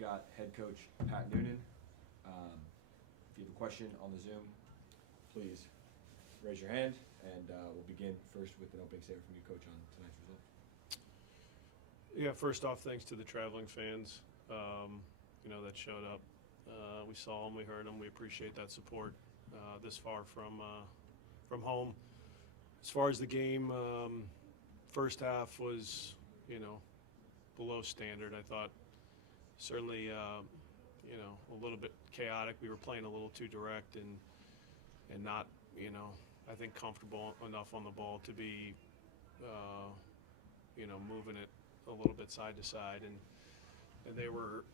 got head coach Pat Noonan. If you have a question on the Zoom, please raise your hand, and we'll begin first with an opening statement from you, Coach, on tonight's result. Yeah, first off, thanks to the traveling fans, that showed up. We saw them, we heard them. We appreciate that support this far from home. As far as the game, first half was, below standard. I thought certainly, a little bit chaotic. We were playing a little too direct and not, I think comfortable enough on the ball to be, moving it a little bit side to side, and they were,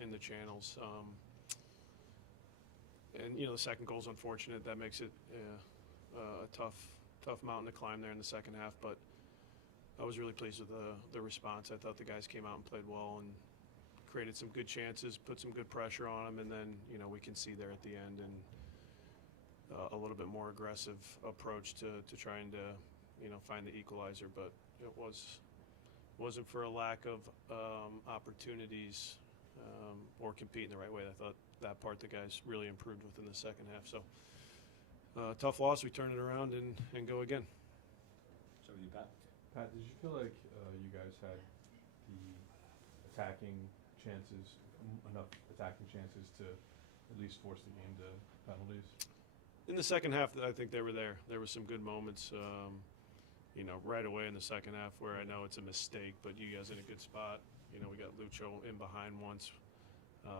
in the channels. And the second goal is unfortunate. That makes it a tough mountain to climb there in the second half. But I was really pleased with the response. I thought the guys came out and played well and created some good chances, put some good pressure on them, and then we can see there at the end and a little bit more aggressive approach to trying to find the equalizer. But it wasn't for a lack of opportunities or competing the right way. I thought that part the guys really improved within the second half. So tough loss. We turn it around and go again. So with you, Pat. Pat, did you feel like you guys had the attacking chances, enough attacking chances to at least force the game to penalties? In the second half, I think they were there. There were some good moments, right away in the second half where I know it's a mistake, but you guys in a good spot. We got Lucho in behind once. I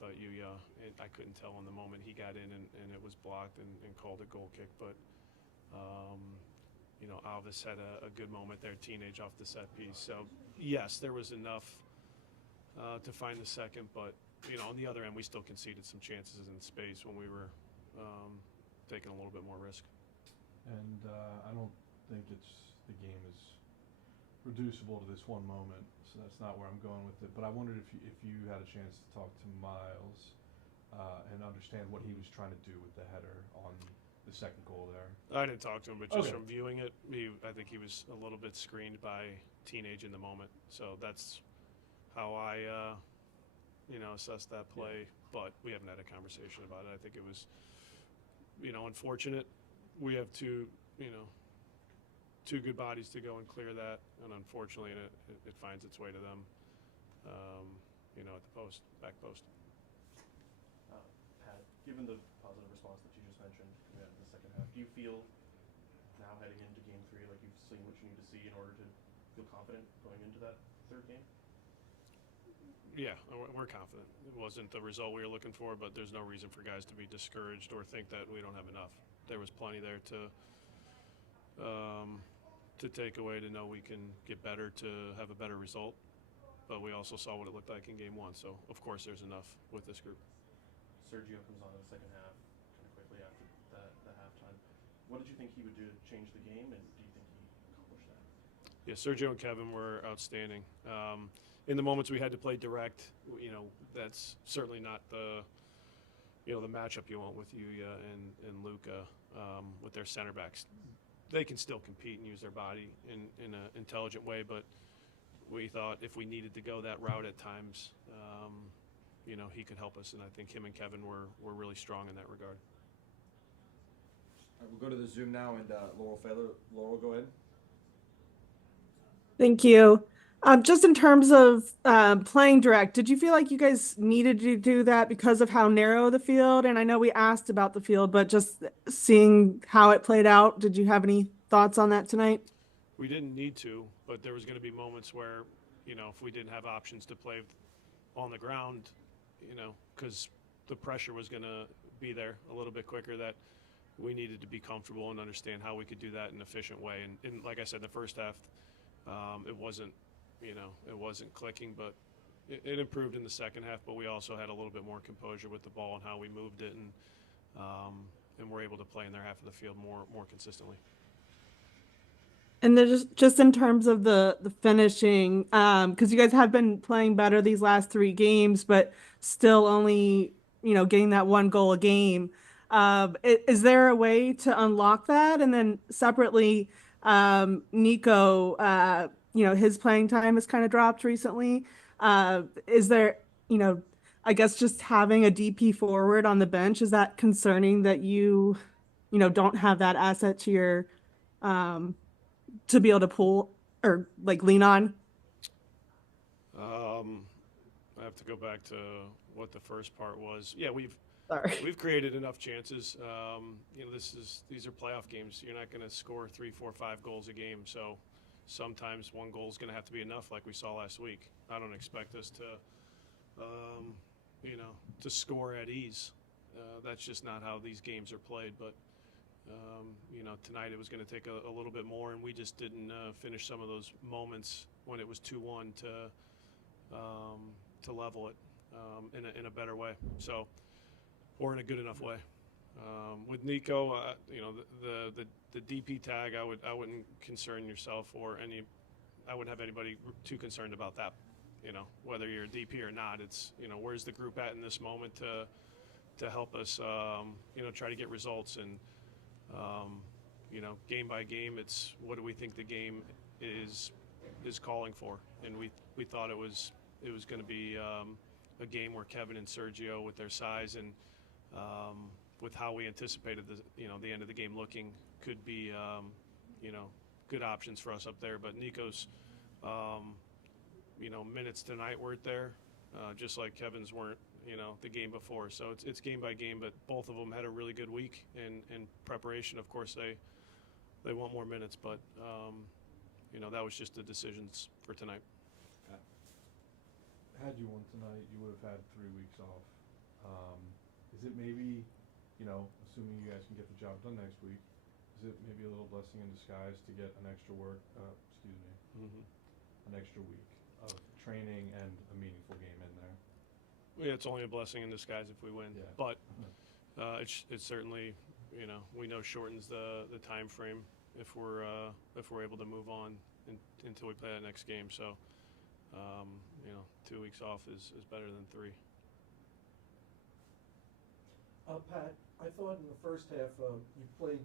thought I couldn't tell in the moment he got in and it was blocked and called a goal kick. But, Alvis had a good moment there, teenage off the set piece. So, yes, there was enough to find the second. But, on the other end, we still conceded some chances in space when we were taking a little bit more risk. And I don't think the game is reducible to this one moment, so that's not where I'm going with it. But I wondered if you had a chance to talk to Miles and understand what he was trying to do with the header on the second goal there. I didn't talk to him, but just Okay. from viewing it, I think he was a little bit screened by teenage in the moment. So that's how I, assessed that play. Yeah. But we haven't had a conversation about it. I think it was, unfortunate. We have two good bodies to go and clear that, and unfortunately, it finds its way to them, at the back post. Pat, given the positive response that you just mentioned coming out in the second half, do you feel now heading into Game 3 like you've seen what you need to see in order to feel confident going into that third game? Yeah, we're confident. It wasn't the result we were looking for, but there's no reason for guys to be discouraged or think that we don't have enough. There was plenty there to take away, to know we can get better, to have a better result. But we also saw what it looked like in Game 1, so of course there's enough with this group. Sergio comes on in the second half kind of quickly after the halftime. What did you think he would do to change the game, and do you think he accomplished that? Yeah, Sergio and Kevin were outstanding. In the moments we had to play direct, that's certainly not the matchup you want with Yuya and Luka with their center backs. They can still compete and use their body in an intelligent way, but we thought if we needed to go that route at times, he could help us, and I think him and Kevin were really strong in that regard. All right, we'll go to the Zoom now, and Laurel Failer. Laurel, go ahead. Thank you. Just in terms of playing direct, did you feel like you guys needed to do that because of how narrow the field? And I know we asked about the field, but just seeing how it played out, did you have any thoughts on that tonight? We didn't need to, but there was going to be moments where, if we didn't have options to play on the ground, because the pressure was going to be there a little bit quicker, that we needed to be comfortable and understand how we could do that in an efficient way. And like I said, in the first half, it wasn't clicking, but it improved in the second half. But we also had a little bit more composure with the ball and how we moved it, and we're able to play in their half of the field more consistently. And then just in terms of the finishing, because you guys have been playing better these last 3 games, but still only getting that 1 goal a game. Is there a way to unlock that? And then separately, Nico, his playing time has kind of dropped recently. Is there, I guess just having a DP forward on the bench, is that concerning that don't have that asset to your um, to be able to pull or like lean on? Um, I have to go back to what the first part was. Yeah, Sorry. we've created enough chances. These are playoff games. You're not going to score 3, 4, 5 goals a game. So sometimes one goal is going to have to be enough, like we saw last week. I don't expect us to score at ease. That's just not how these games are played. But tonight it was going to take a little bit more, and we just didn't finish some of those moments when it was 2-1 to level it in a better way. So, or in a good enough way. With Nico, the DP tag, I wouldn't concern yourself or I wouldn't have anybody too concerned about that. Whether you're a DP or not, it's where's the group at in this moment to help us try to get results, and game by game, it's what do we think the game is calling for, and we thought it was going to be a game where Kevin and Sergio, with their size and with how we anticipated the end of the game looking, could be good options for us up there. But Nico's minutes tonight weren't there, just like Kevin's weren't the game before. So it's game by game, but both of them had a really good week in preparation. Of course they want more minutes, but that was just the decisions for tonight. Had you won tonight, you would have had 3 weeks off. Is it maybe, assuming you guys can get the job done next week, is it maybe a little blessing in disguise to get an extra an extra week of training and a meaningful game in there? Yeah, it's only a blessing in disguise if we win, Yeah. but it certainly we know shortens the time frame if we're able to move on until we play that next game. So 2 weeks off is better than 3. Pat, I thought in the first half you played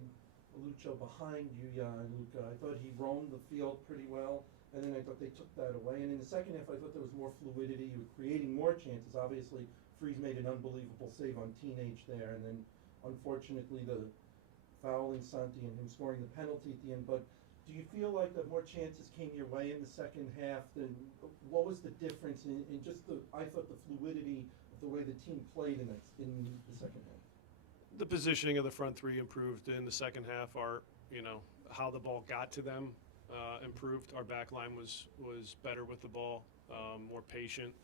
Lucho behind Yuya and Luca. I thought he roamed the field pretty well, and then I thought they took that away. And in the second half, I thought there was more fluidity. You were creating more chances. Obviously, Freeze made an unbelievable save on Teenage there, and then unfortunately the fouling Santi and him scoring the penalty at the end. But do you feel like that more chances came your way in the second half? Then what was the difference in just I thought the fluidity of the way the team played in the second half? The positioning of the front three improved in the second half. Our how the ball got to them improved. Our back line was better with the ball, more patient.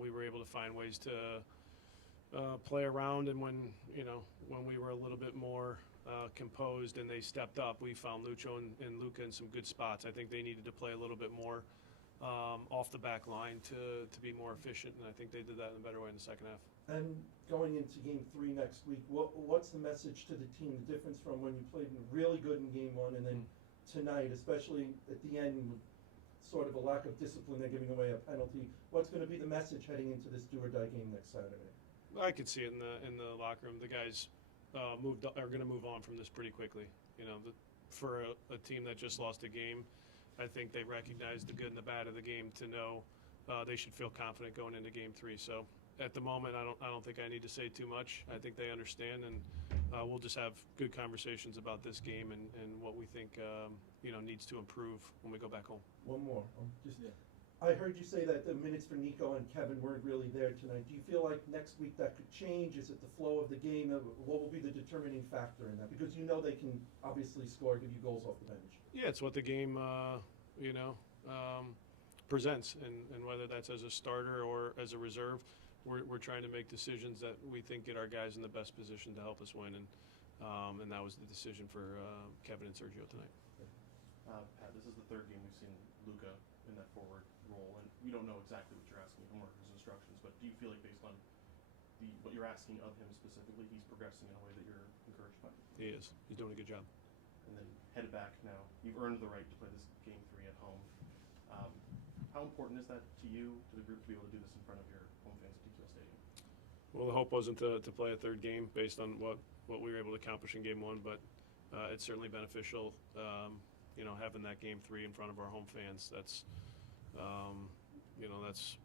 We were able to find ways to play around, and when we were a little bit more composed and they stepped up, we found Lucho and Luca in some good spots. I think they needed to play a little bit more off the back line to be more efficient, and I think they did that in a better way in the second half. And going into Game 3 next week, what's the message to the team? The difference from when you played really good in Game 1 and then tonight, especially at the end, with sort of a lack of discipline, they're giving away a penalty. What's going to be the message heading into this do-or-die game next Saturday? I could see it in the locker room. The guys are going to move on from this pretty quickly. For a team that just lost a game, I think they recognize the good and the bad of the game to know they should feel confident going into Game 3. So at the moment, I don't think I need to say too much. I think they understand, and we'll just have good conversations about this game and what we think needs to improve when we go back home. One more. I heard you say that the minutes for Nico and Kevin weren't really there tonight. Do you feel like next week that could change? Is it the flow of the game? What will be the determining factor in that? Because they can obviously score, give you goals off the bench. Yeah, it's what the game presents, and whether that's as a starter or as a reserve, we're trying to make decisions that we think get our guys in the best position to help us win, and that was the decision for Kevin and Sergio tonight. Pat, this is the third game we've seen Luca in that forward role, and we don't know exactly what you're asking him or his instructions, but do you feel like based on what you're asking of him specifically, he's progressing in a way that you're encouraged by? He is. He's doing a good job. And then headed back now, you've earned the right to play this Game 3 at home. How important is that to you, to the group, to be able to do this in front of your home fans at TQL Stadium? Well, the hope wasn't to play a third game based on what we were able to accomplish in Game 1, but it's certainly beneficial, having that Game 3 in front of our home fans. That's you know, that's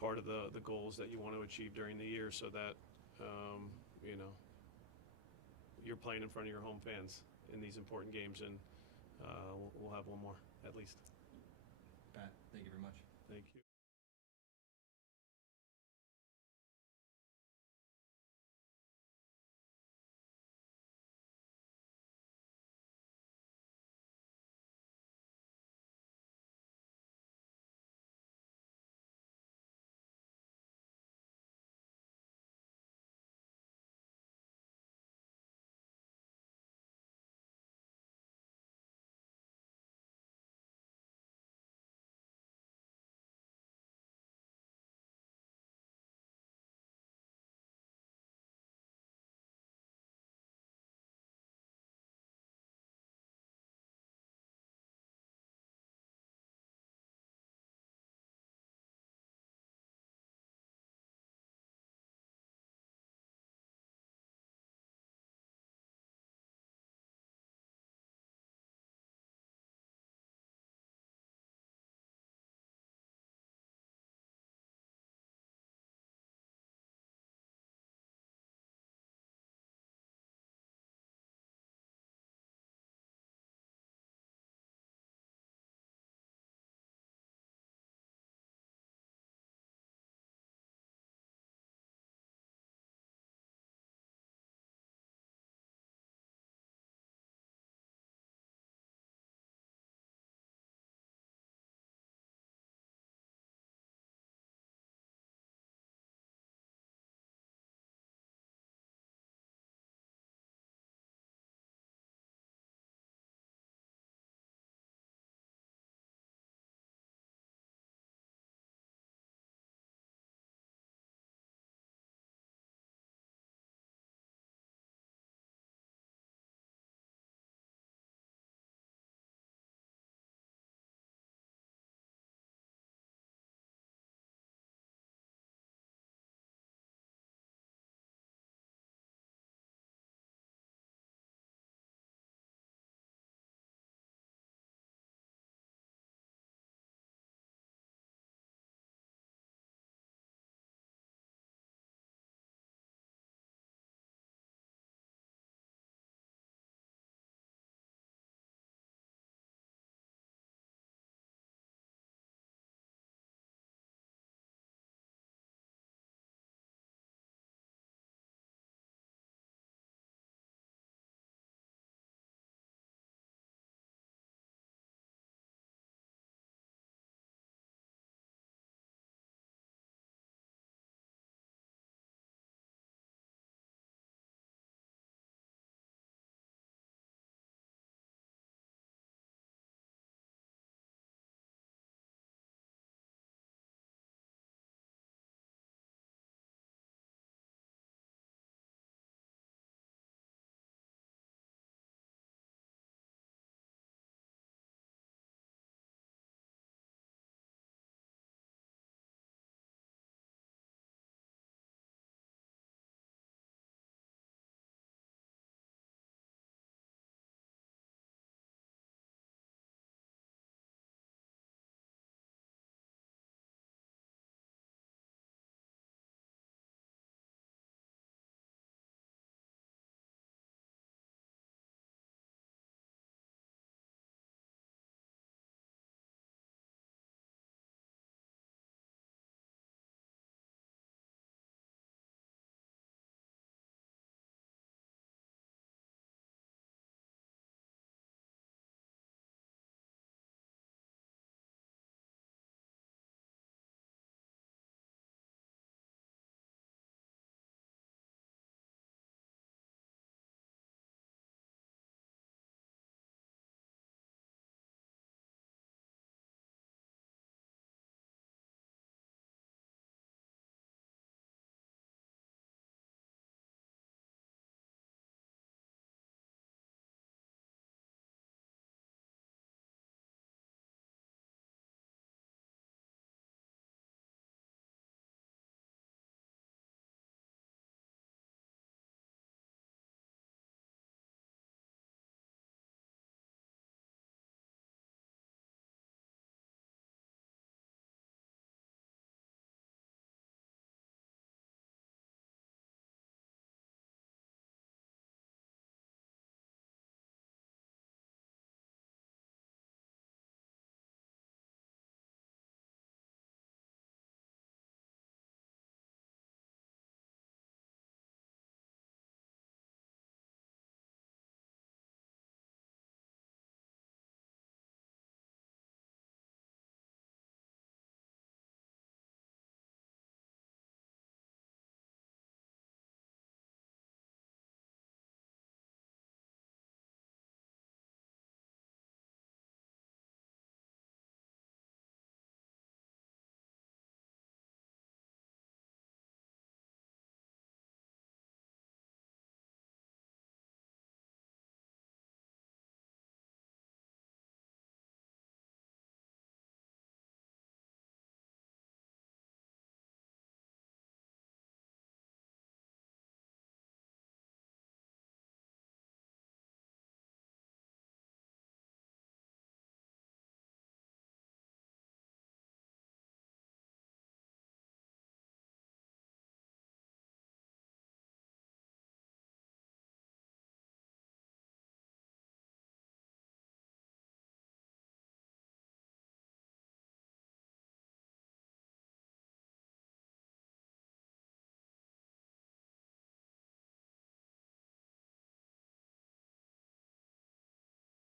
part of the goals that you want to achieve during the year, so that, you know, you're playing in front of your home fans in these important games, and we'll have one more at least. Pat, thank you very much. Thank you.